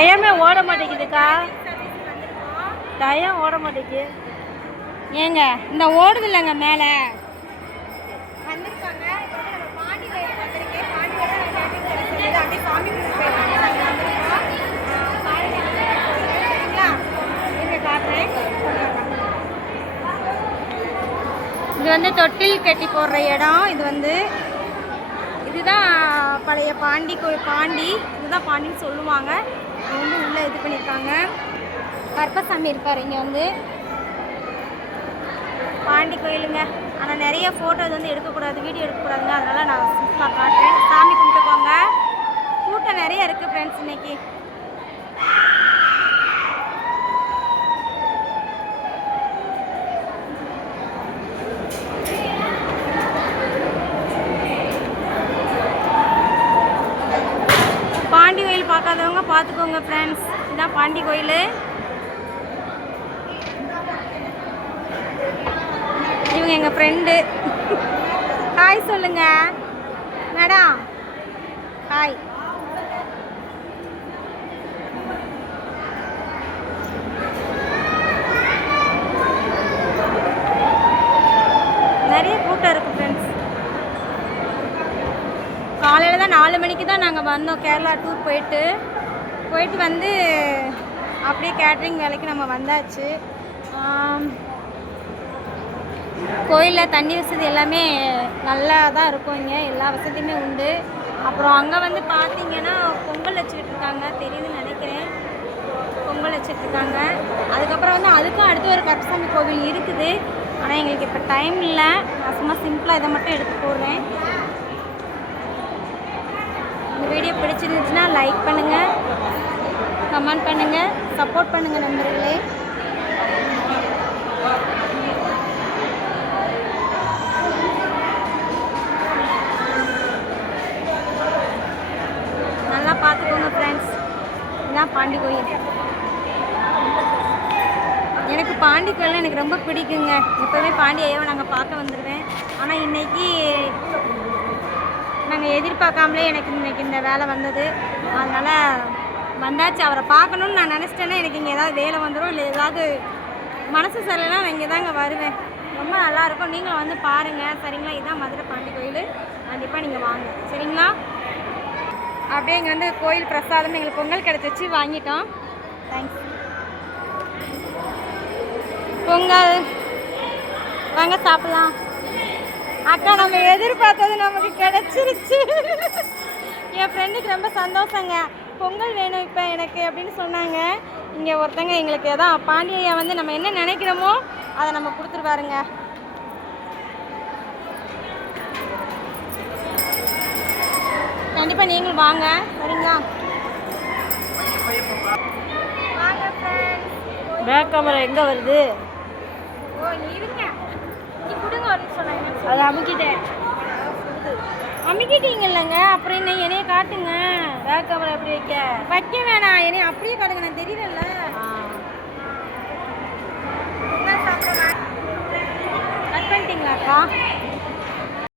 டயமே ஓட மாட்டேங்குதுக்கா. டயம் ஓட மாட்டேங்குது. ஏங்க இந்த ஓடுது இல்லைங்க மேலே வந்திருக்காங்க. இப்போ வந்து நம்ம பாண்டி கோயில் வந்திருக்கேன். பாண்டி கோயில் அப்படியே சாமி கும்பிட்டு போயிடலாம். வந்திருக்கோம் சரிங்களா? இங்கே காட்டுறேன். இது வந்து தொட்டில் கட்டி போடுற இடம். இதுதான் பழைய பாண்டி இதுதான் பாண்டின்னு சொல்லுவாங்க. இது வந்து உள்ளே இது பண்ணியிருக்காங்க. கருப்பசாமி இருப்பார் இங்கே வந்து பாண்டி கோயிலுங்க. ஆனால் நிறைய ஃபோட்டோ இது வந்து எடுக்கக்கூடாது, வீடியோ எடுக்கக்கூடாதுங்க. அதனால் நான் சிம்பிளாக காட்டுறேன். சாமி கும்பிட்டுக்கோங்க. கூட்டம் நிறைய இருக்குது ஃப்ரெண்ட்ஸ் இன்னைக்கு. பாண்டி கோயில் பார்க்காதவங்க பார்த்துக்கோங்க ஃப்ரெண்ட்ஸ். இதுதான் பாண்டி கோயில். இவங்க எங்கள் ஃப்ரெண்டு. ஹாய் சொல்லுங்க மேடம். ஹாய். நிறைய கூட்டம் இருக்குது ஃப்ரெண்ட்ஸ். காலையில் தான் 4 மணிக்கு தான் நாங்கள் வந்தோம். கேரளா டூர் போயிட்டு வந்து அப்படியே கேட்ரிங் வேலைக்கு நம்ம வந்தாச்சு. கோயிலில் தண்ணி வசதி எல்லாமே நல்லா தான் இருக்கும். இங்கே எல்லா வசதியுமே உண்டு. அப்புறம் அங்கே வந்து பார்த்தீங்கன்னா பொங்கல் வச்சுக்கிட்டு இருக்காங்க. தெரியுதுன்னு நினைக்கிறேன். பொங்கல் வச்சுட்ருக்காங்க. அதுக்கப்புறம் வந்து அதுக்கும் அடுத்து ஒரு கருப்பசாமி கோவில் இருக்குது. ஆனால் எங்களுக்கு இப்போ டைம் இல்லை. நான் சும்மா சிம்பிளாக இதை மட்டும் எடுத்து போடுறேன். இந்த வீடியோ பிடிச்சிருந்துச்சுன்னா லைக் பண்ணுங்கள், கமெண்ட் பண்ணுங்கள், சப்போர்ட் பண்ணுங்கள் நண்பர்களே. நல்லா பார்த்துக்கோங்க ஃப்ரெண்ட்ஸ். இதுதான் பாண்டி கோயில். எனக்கு பாண்டி கோயில்னால் எனக்கு ரொம்ப பிடிக்குங்க. எப்போவுமே பாண்டி ஐயாவை நாங்கள் பார்க்க வந்துடுவேன். ஆனால் இன்றைக்கி நாங்கள் எதிர்பார்க்காமலே எனக்கு இன்றைக்கி இந்த வேலை வந்தது. அதனால் வந்தாச்சு. அவரை பார்க்கணுன்னு நான் நினச்சிட்டேன்னா எனக்கு இங்கே ஏதாவது வேலை வந்துடும், இல்லை ஏதாவது மனசு சரியில்லைனா நான் இங்கே தாங்க வருவேன். ரொம்ப நல்லாயிருக்கும். நீங்களும் வந்து பாருங்கள் சரிங்களா? இதுதான் மதுரை பாண்டி கோயில். கண்டிப்பாக நீங்கள் வாங்க சரிங்களா? அப்படியே இங்கே வந்து கோயில் பிரசாதம் எங்களுக்கு பொங்கல் கிடச்சிச்சு, வாங்கிட்டோம். தேங்க்ஸ். பொங்கல் வாங்க சாப்பிட்லாம். அக்கா நம்ம எதிர்பார்த்தது நமக்கு கிடச்சிருச்சு. என் ஃப்ரெண்டுக்கு ரொம்ப சந்தோஷங்க. பொங்கல் வேணும் இப்போ எனக்கு அப்படின்னு சொன்னாங்க. இங்கே ஒருத்தங்க எங்களுக்கு எதாவது பாண்டியா வந்து நம்ம என்ன நினைக்கிறோமோ அதை நம்ம கொடுத்துருவாருங்க. கண்டிப்பாக நீங்களும் வாங்க சரிங்களா? வாங்க ஃப்ரெண்ட்ஸ். பேக் கேமரா எங்கே வருது? ஓ இருங்க, நீ கொடுங்க வரும்னு சொன்னாங்க. அதை அமுக்கிட்டேன். அமுக்கிட்டீங்கல்லங்க, அப்புறம் என்ன என்னைய காட்டுங்க. பேக் கேமரா எப்படி வைக்க வேணாம், என்னைய அப்படியே காட்டுங்க. நான் தெரியல. என்ன சாப்பிட்றேன் கட் பண்ணிட்டீங்களாக்கா?